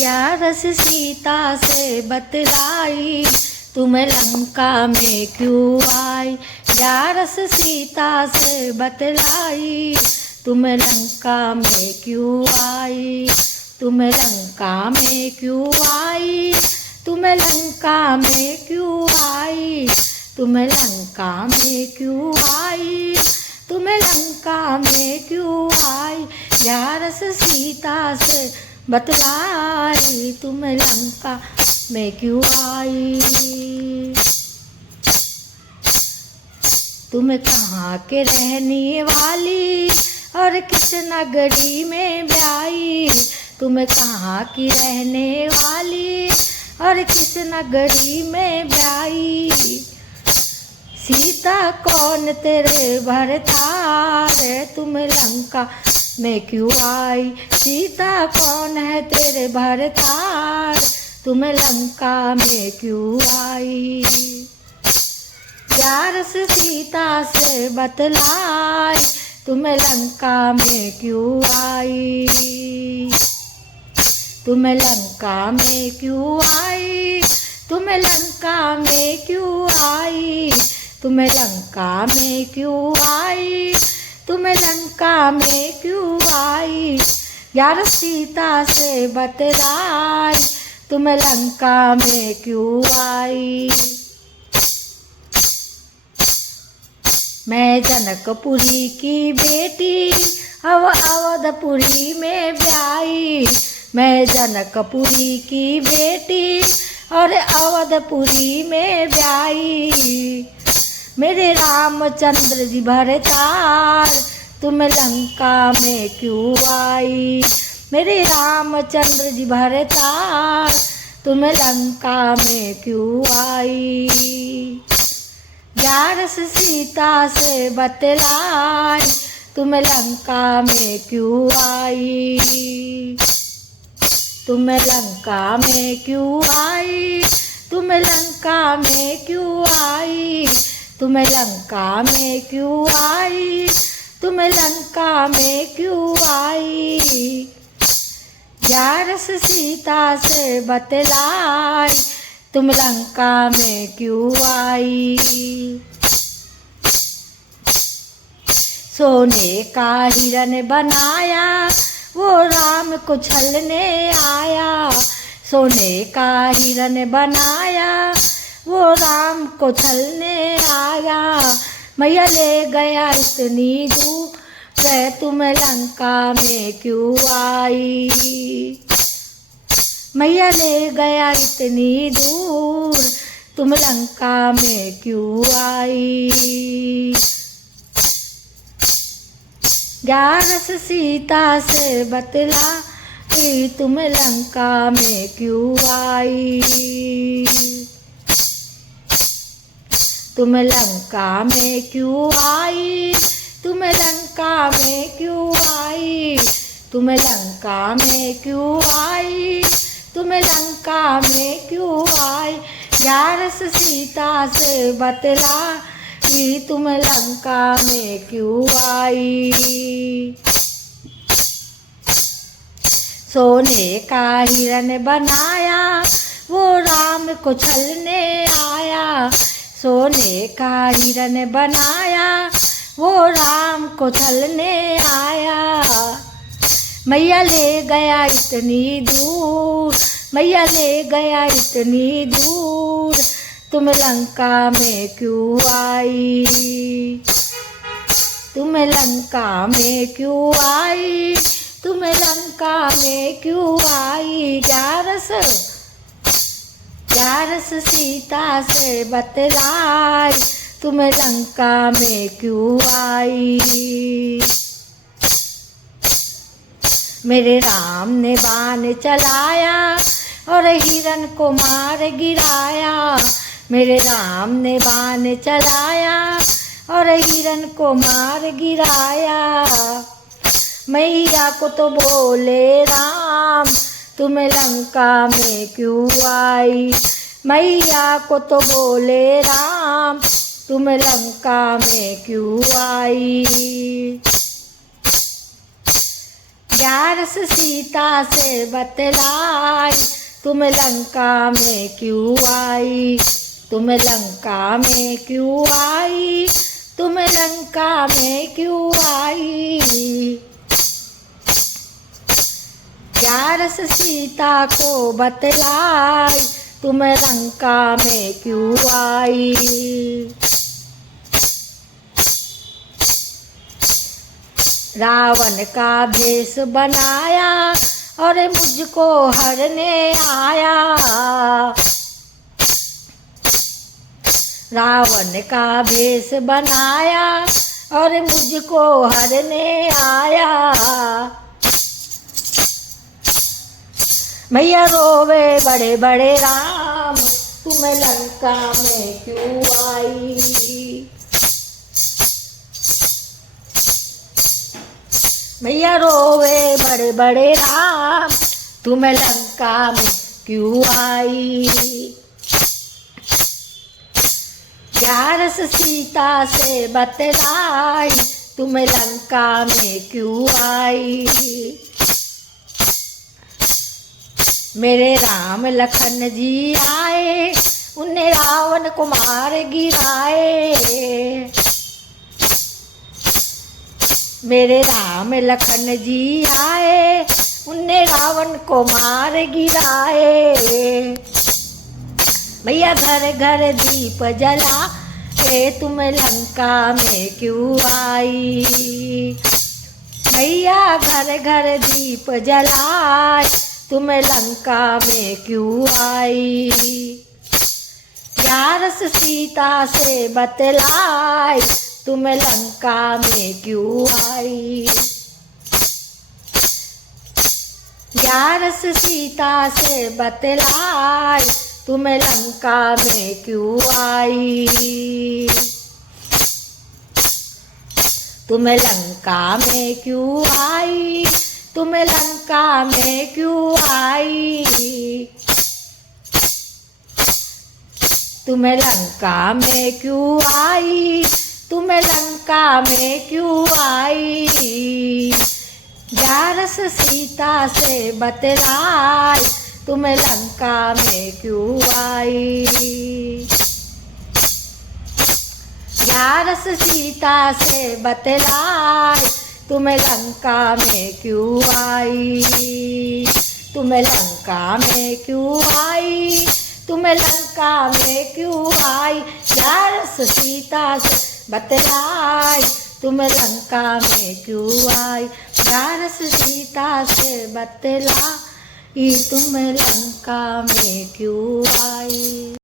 ग्यारस सीता से बतलाई, तुम लंका में क्यों आई। ग्यारस सीता से बतलाई, तुम लंका में क्यों आई। तुम लंका में क्यों आई, तुम लंका में क्यों आई। तुम लंका में क्यों आई, तुम लंका में क्यों आई। ग्यारस सीता से बतलाई, तुम लंका में क्यों आई। तुम कहाँ के रहने वाली और किस नगरी में ब्याई। तुम कहाँ की रहने वाली और किस नगरी में ब्याई। सीता कौन तेरे भरतार, तुम लंका में क्यों आई। सीता कौन है तेरे भरतार, तुम लंका में क्यों आई। ग्यारस सीता से बतलाई, तुम लंका में क्यों आई। तुम लंका में क्यों आई, तुम लंका में क्यों आई। तुम लंका में क्यों आई, तुम लंका में क्यों आई। ग्यारस सीता से बतलाई, तुम लंका में क्यों आई। मैं जनकपुरी की बेटी अवधपुरी में ब्याई। मैं जनकपुरी की बेटी और अवधपुरी में ब्याई। मेरे रामचंद्र जी भरतार, तुम लंका में क्यों आई। मेरे रामचंद्र जी भरतार, तुम लंका में क्यों आई। ग्यारस सीता से बतलाई, तुम लंका में क्यों आई। तुम लंका में क्यों आई, तुम लंका में क्यों आई। तुम लंका में क्यों आई, तुम लंका में क्यों आई। ग्यारस सीता से बतलाई, तुम लंका में क्यों आई। सोने का हिरन बनाया, वो राम को छलने आया। सोने का हिरन बनाया, वो राम को छलने आया। मैया ले गया इतनी दूर, तुम लंका में क्यों आई। मैया ले गया इतनी दूर, तुम लंका में क्यों आई। ग्यारस सीता से बतलाई, तुम लंका में क्यों आई। तुम लंका में क्यों आई, तुम लंका में क्यों आई। तुम लंका में क्यों आई, तुम लंका में क्यों आई। ग्यारस सीता से बतलाई, तुम लंका में क्यों आई। सोने का हिरन बनाया, वो राम को छलने आया। सोने का हिरन बनाया, वो राम को छलने आया। मैया ले गया इतनी दूर, मैया ले गया इतनी दूर, तुम लंका में क्यों आई। तुम लंका में क्यों आई, तुम लंका में क्यों आई। ग्यारस सीता से बतलाई, तुम लंका में क्यों आई। मेरे राम ने बाण चलाया और हिरन को मार गिराया। मेरे राम ने बाण चलाया और हिरन को मार गिराया। मैया को तो बोले राम, तुम लंका में क्यों आई। मैया को तो बोले राम, तुम लंका में क्यों आई। ग्यारस सीता से बतलाई, तुम लंका में क्यों आई, तुम लंका में क्यों आई, तुम लंका में क्यों आई। ग्यारस सीता को बतलाई, तुम लंका में क्यों आई। रावण का भेष बनाया और मुझको हरने आया, रावण का भेष बनाया और मुझको हरने आया। मैया रोवे बड़े बड़े राम, तुम लंका में क्यों आई। मैया रोवे बड़े बड़े राम, तुम लंका में क्यों आई। ग्यारस सीता से बतलाई, तुम लंका में क्यों आई। मेरे राम लखन जी आए, उन्हें रावण को मार गिराए। मेरे राम लखन जी आए, उन्हें रावण को मार गिराए। भैया घर घर दीप जला, तुम लंका में क्यों आई। भैया घर घर दीप जलाए, तुम लंका में क्यों आई। ग्यारस सीता से बतलाई, तुम लंका में क्यों आई। ग्यारस सीता से बतलाई, तुम लंका में क्यों आई। तुम लंका में क्यों आई, तुम लंका में क्यों आई। तुम लंका में क्यों आई, तुम लंका में क्यों आई। ग्यारस सीता से बतलाई, तुम लंका में क्यों आई। ग्यारस सीता से बतलाई, तुम लंका में क्यों आई। तुम लंका में क्यों आई, तुम लंका में क्यों आई। ग्यारस सीता से बतलाई, तुम लंका में क्यों आई। ग्यारस सीता से बतलाई, तुम लंका में क्यों आई।